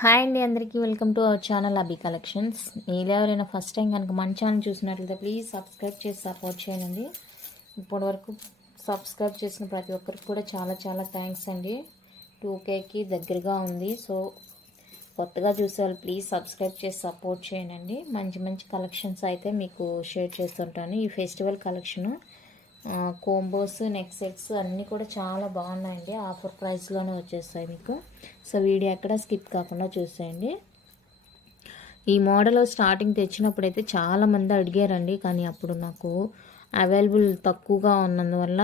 Hi అండి, అందరికీ welcome to our channel Abhi collections. మీరు ఎవరైనా ఫస్ట్ టైం కనుక మన ఛానల్ చూసినట్లయితే ప్లీజ్ సబ్స్క్రైబ్ చేసి సపోర్ట్ చేయండి. ఇప్పటివరకు సబ్స్క్రైబ్ చేసిన ప్రతి ఒక్కరికి కూడా చాలా చాలా థ్యాంక్స్ అండి. 2Kకి దగ్గరగా ఉంది. సో కొత్తగా చూసే వాళ్ళు ప్లీజ్ సబ్స్క్రైబ్ చేసి సపోర్ట్ చేయండి. మంచి మంచి కలెక్షన్స్ అయితే మీకు షేర్ చేస్తుంటాను. ఈ festival collection combos, neck sets అన్నీ కూడా చాలా బాగున్నాయండి. ఆఫర్ ప్రైస్లోనే వచ్చేస్తాయి మీకు. సో వీడియో ఎక్కడ స్కిప్ కాకుండా చూసేయండి. ఈ మోడల్ స్టార్టింగ్ తెచ్చినప్పుడు అయితే చాలామంది అడిగారండి, కానీ అప్పుడు నాకు అవైలబుల్ తక్కువగా ఉన్నందువల్ల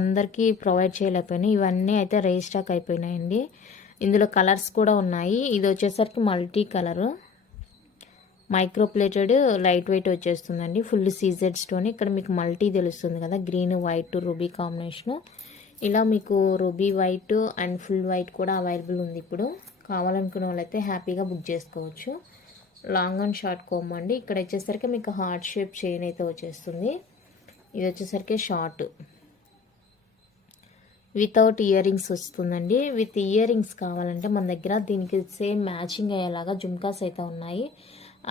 అందరికీ ప్రొవైడ్ చేయలేకపోయినాయి. ఇవన్నీ అయితే రీస్టాక్ అయిపోయినాయండి. ఇందులో కలర్స్ కూడా ఉన్నాయి. ఇది వచ్చేసరికి multi colour, micro plated, light weight వచ్చేస్తుందండి. Full CZ stone. ఇక్కడ మీకు మల్టీ తెలుస్తుంది కదా, గ్రీన్ వైట్ రూబీ కాంబినేషను. ఇలా మీకు ruby white and full white కూడా అవైలబుల్ ఉంది. ఇప్పుడు కావాలనుకునే వాళ్ళైతే హ్యాపీగా బుక్ చేసుకోవచ్చు. లాంగ్ అండ్ షార్ట్ కోమ్ అండి. ఇక్కడ వచ్చేసరికి మీకు హార్ట్ షేప్ చైన్ అయితే వచ్చేస్తుంది. ఇది వచ్చేసరికి షార్ట్ వితౌట్ ఇయర్ రింగ్స్ వస్తుందండి. విత్ ఇయర్ రింగ్స్ కావాలంటే మన దగ్గర దీనికి సేమ్ మ్యాచింగ్ అయ్యేలాగా జుమ్కాస్ అయితే ఉన్నాయి.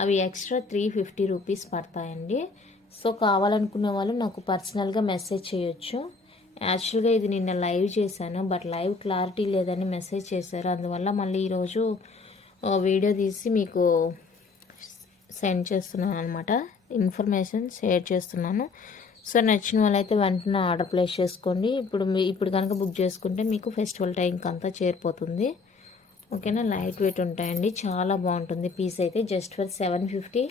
అవి ఎక్స్ట్రా 350 రూపీస్ పడతాయండి. సో కావాలనుకునే వాళ్ళు నాకు పర్సనల్గా మెసేజ్ చేయొచ్చు. యాక్చువల్గా ఇది నిన్న లైవ్ చేశాను, బట్ లైవ్ క్లారిటీ లేదని మెసేజ్ చేశారు. అందువల్ల మళ్ళీ ఈరోజు వీడియో తీసి మీకు సెండ్ చేస్తున్నాను అనమాట. ఇన్ఫర్మేషన్ షేర్ చేస్తున్నాను. సో నచ్చిన వాళ్ళైతే వెంటనే ఆర్డర్ ప్లేస్ చేసుకోండి. ఇప్పుడు కనుక బుక్ చేసుకుంటే మీకు ఫెస్టివల్ టైంకి అంతా చేరిపోతుంది. ఓకేనా. లైట్ వెయిట్ ఉంటాయండి, చాలా బాగుంటుంది. పీస్ అయితే జస్ట్ ఫర్ 750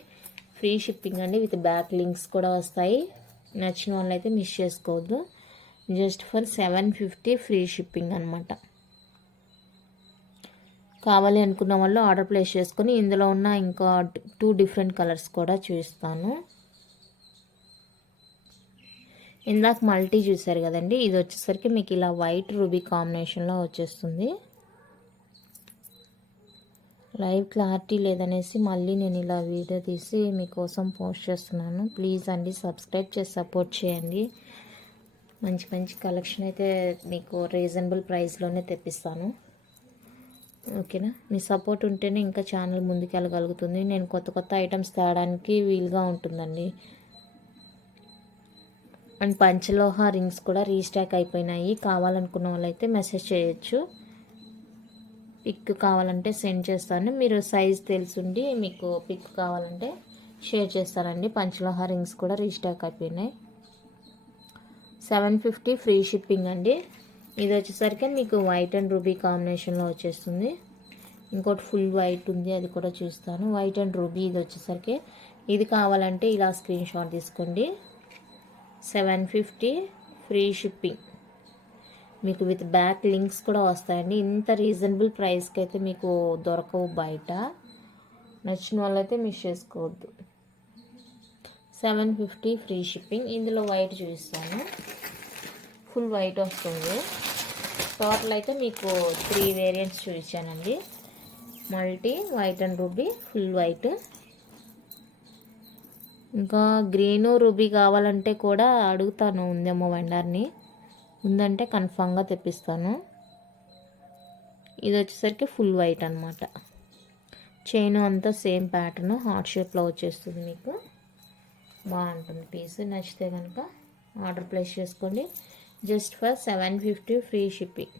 ఫ్రీ షిప్పింగ్ అండి. విత్ బ్యాక్ లింక్స్ కూడా వస్తాయి. నచ్చిన వాళ్ళు అయితే మిస్ చేసుకోవద్దు. జస్ట్ ఫర్ 750 ఫ్రీ షిప్పింగ్ అనమాట. కావాలి అనుకున్న వాళ్ళు ఆర్డర్ ప్లేస్ చేసుకొని, ఇందులో ఉన్న ఇంకా 2 డిఫరెంట్ కలర్స్ కూడా చూస్తాను. ఇందాక మల్టీ చూసారు కదండి, ఇది వచ్చేసరికి మీకు ఇలా వైట్ రూబీ కాంబినేషన్లో వచ్చేస్తుంది. లైవ్ క్లారిటీ లేదనేసి మళ్ళీ నేను ఇలా వీడియో తీసి మీకోసం పోస్ట్ చేస్తున్నాను. ప్లీజ్ అండి సబ్స్క్రైబ్ చేసి సపోర్ట్ చేయండి. మంచి మంచి కలెక్షన్ అయితే మీకు రీజనబుల్ ప్రైస్లోనే తెప్పిస్తాను. ఓకేనా. మీ సపోర్ట్ ఉంటేనే ఇంకా ఛానల్ ముందుకు వెళ్ళగలుగుతుంది. నేను కొత్త కొత్త ఐటమ్స్ తేడానికి వీలుగా ఉంటుందండి. అండ్ పంచలోహ రింగ్స్ కూడా రీస్టాక్ అయిపోయినాయి. కావాలనుకున్న వాళ్ళైతే మెసేజ్ చేయొచ్చు. పిక్ కావాలంటే సెండ్ చేస్తాను. మీరు సైజ్ తెలుసుండి మీకు పిక్ కావాలంటే షేర్ చేస్తానండి. పంచలోహ రింగ్స్ కూడా రీస్టాక్ అయిపోయినాయి. 750 ఫ్రీ షిప్పింగ్ అండి. ఇది వచ్చేసరికి మీకు వైట్ అండ్ రూబీ కాంబినేషన్లో వచ్చేస్తుంది. ఇంకోటి ఫుల్ వైట్ ఉంది, అది కూడా చూస్తాను. వైట్ అండ్ రూబీ ఇది వచ్చేసరికి. ఇది కావాలంటే ఇలా స్క్రీన్ షాట్ తీసుకోండి. 750 ఫ్రీ షిప్పింగ్. మీకు విత్ బ్యాక్ లింక్స్ కూడా వస్తాయండి. ఇంత రీజనబుల్ ప్రైస్కి అయితే మీకు దొరకవు బయట. నచ్చిన వాళ్ళైతే మిస్ చేసుకోవద్దు. 750 ఫ్రీ షిప్పింగ్. ఇందులో వైట్ చూపిస్తాను. ఫుల్ వైట్ వస్తుంది. టోటల్ అయితే మీకు 3 వేరియంట్స్ చూపించానండి. Multi, white and ruby, full white. ఇంకా గ్రీను రూబీ కావాలంటే కూడా అడుగుతాను, ఉందేమో వెండర్ని. ఉందంటే కన్ఫామ్గా తెప్పిస్తాను. ఇది వచ్చేసరికి ఫుల్ వైట్ అనమాట. చైన్ అంతా సేమ్ ప్యాటర్న్ హార్ట్ షేప్లో వచ్చేస్తుంది. మీకు బాగుంటుంది పీస్. నచ్చితే కనుక ఆర్డర్ ప్లేస్ చేసుకోండి. Just for 750 free shipping.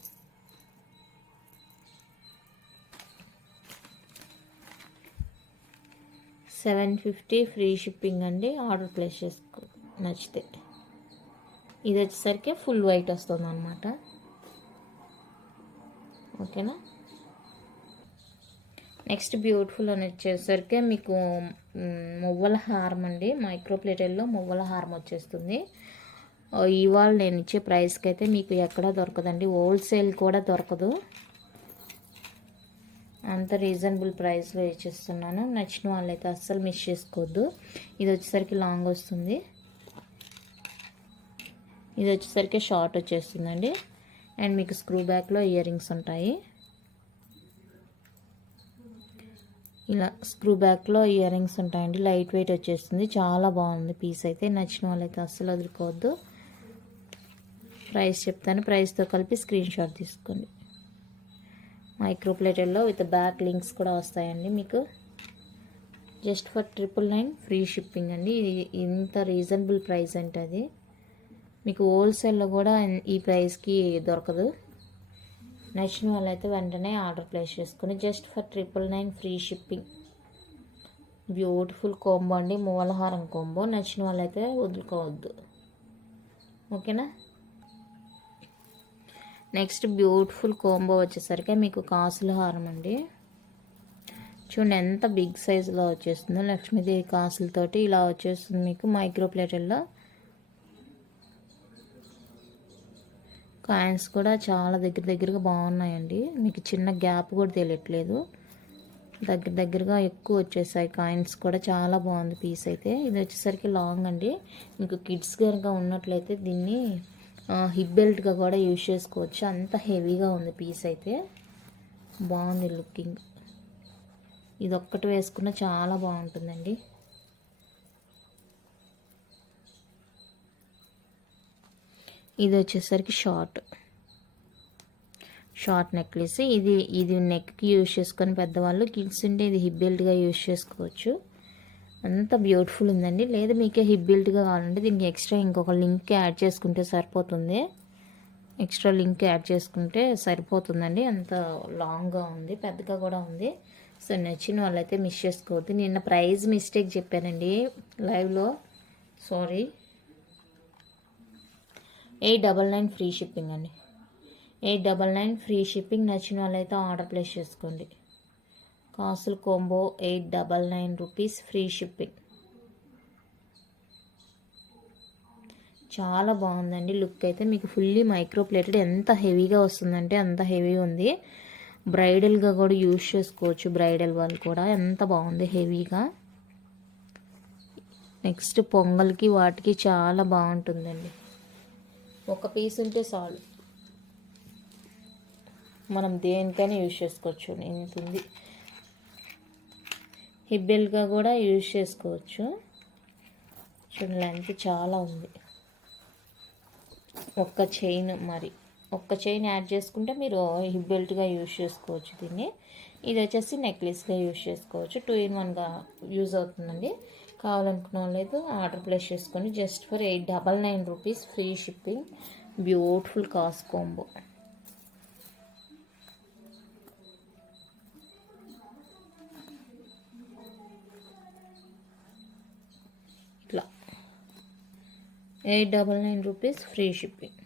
$750 free shipping అండి. ఆర్డర్ ప్లేస్ చేసుకో నచ్చితే. ఇది వచ్చేసరికి ఫుల్ వైట్ వస్తుంది అనమాట. ఓకేనా. నెక్స్ట్ బ్యూటిఫుల్ అని వచ్చేసరికి మీకు మువ్వల హారం అండి. మైక్రో ప్లేటెల్లో మువ్వల హారం వచ్చేస్తుంది. ఇవాళ నేను ఇచ్చే ప్రైస్కి అయితే మీకు ఎక్కడా దొరకదండి. హోల్సేల్ కూడా దొరకదు. అంత రీజనబుల్ ప్రైస్లో ఇచ్చేస్తున్నాను. నచ్చిన వాళ్ళైతే అస్సలు మిస్ చేసుకోవద్దు. ఇది వచ్చేసరికి లాంగ్ వస్తుంది. ఇది వచ్చేసరికి షార్ట్ వచ్చేస్తుందండి. అండ్ మీకు స్క్రూ బ్యాక్లో ఇయర్ రింగ్స్ ఉంటాయి. ఇలా స్క్రూ బ్యాక్లో ఇయర్ రింగ్స్ ఉంటాయండి. లైట్ వెయిట్ వచ్చేస్తుంది. చాలా బాగుంది పీస్ అయితే. నచ్చిన వాళ్ళైతే అస్సలు వదులుకోవద్దు. ప్రైస్ చెప్తాను. ప్రైస్తో కలిపి స్క్రీన్ షాట్ తీసుకోండి. మైక్రో ప్లేటెడ్లో విత్ బ్యాక్ లింక్స్ కూడా వస్తాయండి మీకు. జస్ట్ ఫర్ 999 ఫ్రీ షిప్పింగ్ అండి. ఇది ఇంత రీజనబుల్ ప్రైస్ అంటే అది మీకు హోల్సేల్లో కూడా ఈ ప్రైస్కి దొరకదు. నచ్చిన వాళ్ళైతే వెంటనే ఆర్డర్ ప్లేస్ చేసుకుని just for 999 free shipping. Beautiful combo అండి, మూలహారం కాంబో. నచ్చిన వాళ్ళైతే వదులుకోవద్దు, ఓకేనా. నెక్స్ట్ బ్యూటిఫుల్ కాంబో వచ్చేసరికి మీకు కాసుల హారం అండి. చూడండి ఎంత బిగ్ సైజులో వచ్చేస్తుందో, లక్ష్మీదేవి కాసులతోటి ఇలా వచ్చేస్తుంది మీకు మైక్రో ప్లేటెల్లో. కాయిన్స్ కూడా చాలా దగ్గరగా బాగున్నాయండి, మీకు చిన్న గ్యాప్ కూడా తెలియట్లేదు. దగ్గరగా ఎక్కువ వచ్చేసాయి కాయిన్స్ కూడా. చాలా బాగుంది పీస్ అయితే. ఇది వచ్చేసరికి లాంగ్ అండి. మీకు కిడ్స్ కనుక ఉన్నట్లయితే దీన్ని హిప్ బెల్ట్గా కూడా యూజ్ చేసుకోవచ్చు, అంత హెవీగా ఉంది పీస్ అయితే. బాగుంది లుకింగ్. ఇది ఒక్కటి వేసుకున్న చాలా బాగుంటుందండి. ఇది వచ్చేసరికి షార్ట్ నెక్లెస్. ఇది నెక్కి యూజ్ చేసుకొని పెద్దవాళ్ళు, కిడ్స్ ఉంటే ఇది హిప్ బెల్ట్గా యూజ్ చేసుకోవచ్చు. అంత బ్యూటిఫుల్ ఉందండి. లేదా మీకే హిప్ బెల్ట్గా కావాలంటే దీనికి ఎక్స్ట్రా ఇంకొక లింక్ యాడ్ చేసుకుంటే సరిపోతుంది. ఎక్స్ట్రా లింక్ యాడ్ చేసుకుంటే సరిపోతుందండి. అంత లాంగ్గా ఉంది, పెద్దగా కూడా ఉంది. సో నచ్చిన వాళ్ళైతే మిస్ చేసుకోవద్దు. నిన్న ప్రైస్ మిస్టేక్ చెప్పానండి లైవ్లో, సారీ. 899 ఫ్రీ షిప్పింగ్ అండి. 899 ఫ్రీ షిప్పింగ్. నచ్చిన వాళ్ళైతే ఆర్డర్ ప్లేస్ చేసుకోండి. కాసుల కాంబో 899 రూపీస్ ఫ్రీ షిప్పింగ్. చాలా బాగుందండి లుక్ అయితే. మీకు ఫుల్లీ మైక్రో ప్లేటెడ్. ఎంత హెవీగా వస్తుందంటే అంత హెవీ ఉంది. బ్రైడల్గా కూడా యూజ్ చేసుకోవచ్చు, బ్రైడల్ వాళ్ళు కూడా. ఎంత బాగుంది హెవీగా. నెక్స్ట్ పొంగల్కి వాటికి చాలా బాగుంటుందండి. ఒక పీస్ ఉంటే చాలు, మనం దేనికైనా యూజ్ చేసుకోవచ్చు. ఇంత ఉంది. హిబ్బెల్గా కూడా యూజ్ చేసుకోవచ్చు. చూడండి లెంత్ చాలా ఉంది. ఒక్క చైన్ యాడ్ చేసుకుంటే మీరు హిప్ బెల్ట్గా యూజ్ చేసుకోవచ్చు దీన్ని. ఇది వచ్చేసి నెక్లెస్గా యూజ్ చేసుకోవచ్చు. 2 in 1గా యూజ్ అవుతుందండి. కావాలనుకున్న వాళ్ళైతే ఆర్డర్ ప్లేస్ చేసుకొని just for 899 rupees free shipping. Beautiful cost combo. ఇట్లా 899 రూపీస్ ఫ్రీ షిప్పింగ్,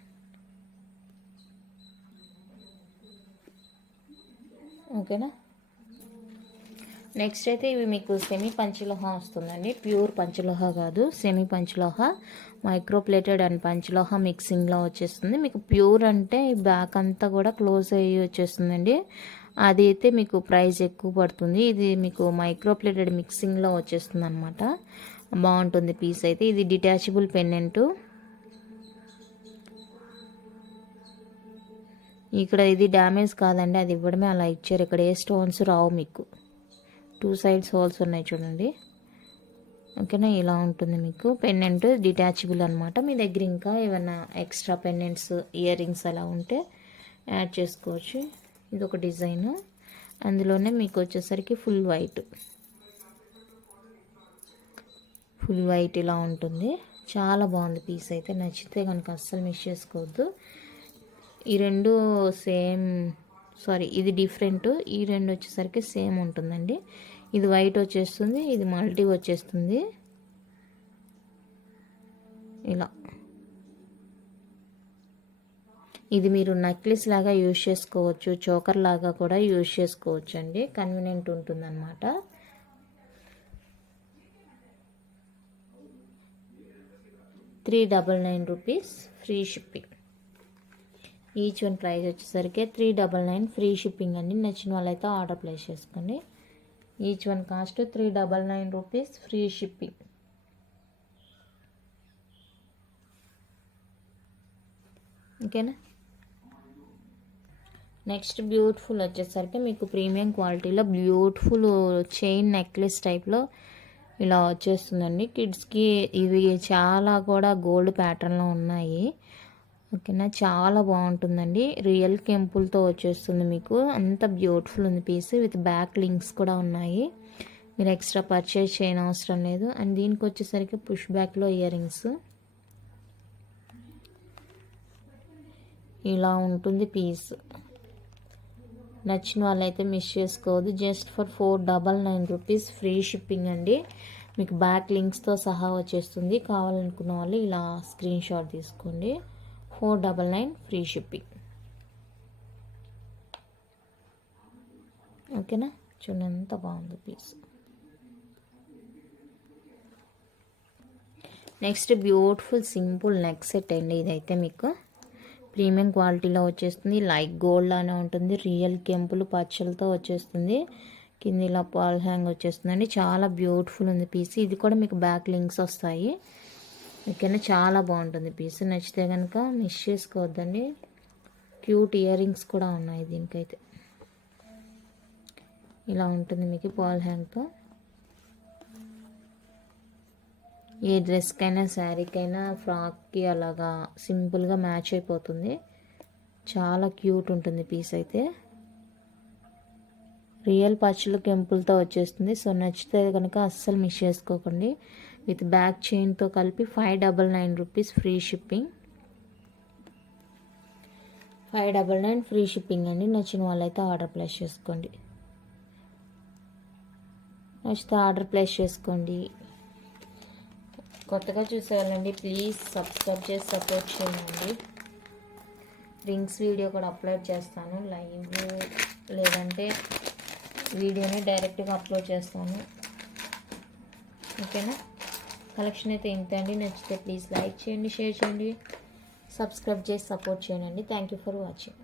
ఓకేనా. నెక్స్ట్ అయితే ఇవి మీకు సెమీ పంచలోహ వస్తుందండి. ప్యూర్ పంచలోహ కాదు, సెమీ పంచలోహ. మైక్రో ప్లేటెడ్ అండ్ పంచలోహ మిక్సింగ్లో వచ్చేస్తుంది. మీకు ప్యూర్ అంటే బ్యాక్ అంతా కూడా క్లోజ్ అయ్యి వచ్చేస్తుందండి. అది అయితే మీకు ప్రైస్ ఎక్కువ పడుతుంది. ఇది మీకు మైక్రో ప్లేటెడ్ మిక్సింగ్లో వచ్చేస్తుంది అనమాట. బాగుంటుంది పీస్ అయితే. ఇది డిటాచబుల్ పెండెంట్. ఇక్కడ ఇది డ్యామేజ్ కాదండి, అది ఇవ్వడమే అలా ఇచ్చారు. ఇక్కడ ఏ స్టోన్స్ రావు మీకు. 2 sides హోల్స్ ఉన్నాయి చూడండి, ఓకేనా. ఇలా ఉంటుంది మీకు పెండెంట్. డిటాచబుల్ అనమాట. మీ దగ్గర ఇంకా ఏమైనా ఎక్స్ట్రా పెండెంట్స్, ఇయర్ రింగ్స్ అలా ఉంటే యాడ్ చేసుకోవచ్చు. ఇది ఒక డిజైన్. అందులోనే మీకు వచ్చేసరికి ఫుల్ వైట్ ఇలా ఉంటుంది. చాలా బాగుంది పీస్ అయితే. నచ్చితే కనుక అస్సలు మిస్ చేసుకోవద్దు. ఈ రెండు సేమ్, సారీ ఇది డిఫరెంట్. ఈ రెండు వచ్చేసరికి సేమ్ ఉంటుందండి. ఇది వైట్ వచ్చేస్తుంది, ఇది మల్టీ వచ్చేస్తుంది. ఇలా ఇది మీరు నెక్లెస్ లాగా యూజ్ చేసుకోవచ్చు, చోకర్ లాగా కూడా యూజ్ చేసుకోవచ్చు అండి. కన్వీనియంట్ ఉంటుంది అన్నమాట. ₹399 free shipping. Each one price వచ్చేసరికి $399 ఫ్రీ షిప్పింగ్ అండి. నచ్చిన వాళ్ళైతే ఆర్డర్ ప్లేస్ చేసుకోండి. Each one cost ₹399 free shipping, ఓకేనా. నెక్స్ట్ బ్యూటిఫుల్ వచ్చేసరికి మీకు ప్రీమియం క్వాలిటీలో బ్యూటిఫుల్ చైన్ నెక్లెస్ టైప్లో ఇలా వచ్చేస్తుందండి. కిడ్స్కి ఇవి చాలా కూడా గోల్డ్ ప్యాటర్న్లో ఉన్నాయి. ఓకేనా, చాలా బాగుంటుందండి. రియల్ కెంపుల్తో వచ్చేస్తుంది మీకు. అంత బ్యూటిఫుల్ ఉంది పీస్. విత్ బ్యాక్ లింక్స్ కూడా ఉన్నాయి. మీరు ఎక్స్ట్రా పర్చేజ్ చేయని అవసరం లేదు. అండ్ దీనికి వచ్చేసరికి పుష్ బ్యాక్లో ఇయర్ రింగ్స్ ఇలా ఉంటుంది పీస్. నచ్చిన వాళ్ళైతే మిస్ చేసుకోవద్దు. Just for 499 rupees free shipping అండి. మీకు బ్యాక్ లింక్స్తో సహా వచ్చేస్తుంది. కావాలనుకున్న వాళ్ళు ఇలా స్క్రీన్ షాట్ తీసుకోండి. 499 ఫ్రీ షిప్పింగ్. ఓకేనా, చూడండి ఎంత బాగుంది piece. Next beautiful simple neck set అండి. ఇదైతే మీకు ప్రీమియం క్వాలిటీలో వచ్చేస్తుంది. లైక్ గోల్డ్ లానే ఉంటుంది. రియల్ కెంపులు పచ్చలతో వచ్చేస్తుంది. కింద ఇలా పాల్ హ్యాంగ్ వచ్చేస్తుందండి. చాలా బ్యూటిఫుల్ ఉంది పీస్. ఇది కూడా మీకు బ్యాక్ లింక్స్ వస్తాయి. ఓకేనా, చాలా బాగుంటుంది పీస్. నచ్చితే కనుక మిస్ చేసుకోవద్దండి. క్యూట్ ఇయర్ రింగ్స్ కూడా ఉన్నాయి దీనికైతే. ఇలా ఉంటుంది మీకు పాల్ హ్యాంగ్తో. ఏ డ్రెస్కైనా, శారీకైనా, ఫ్రాక్కి అలాగా సింపుల్గా మ్యాచ్ అయిపోతుంది. చాలా క్యూట్ ఉంటుంది పీస్ అయితే. రియల్ పచ్చలు కెంపుల్తో వచ్చేస్తుంది. సో నచ్చితే కనుక అస్సలు మిస్ చేసుకోకండి. విత్ బ్యాక్ చైన్తో కలిపి 599 rupees free shipping. 599 free shipping అండి. నచ్చిన వాళ్ళైతే ఆర్డర్ ప్లేస్ చేసుకోండి. నచ్చితే ఆర్డర్ ప్లేస్ చేసుకోండి. కొత్తగా చూసేవాళ్ళండి ప్లీజ్ సబ్స్క్రైబ్ చేసి సపోర్ట్ చేయండి. రింగ్స్ వీడియో కూడా అప్లోడ్ చేస్తాను. లైవ్ లేదంటే వీడియోని డైరెక్ట్గా అప్లోడ్ చేస్తాను. ఓకేనా, కలెక్షన్ అయితే ఇంత అండి. నచ్చితే ప్లీజ్ లైక్ చేయండి, షేర్ చేయండి, సబ్స్క్రైబ్ చేసి సపోర్ట్ చేయండి. Thank you for watching.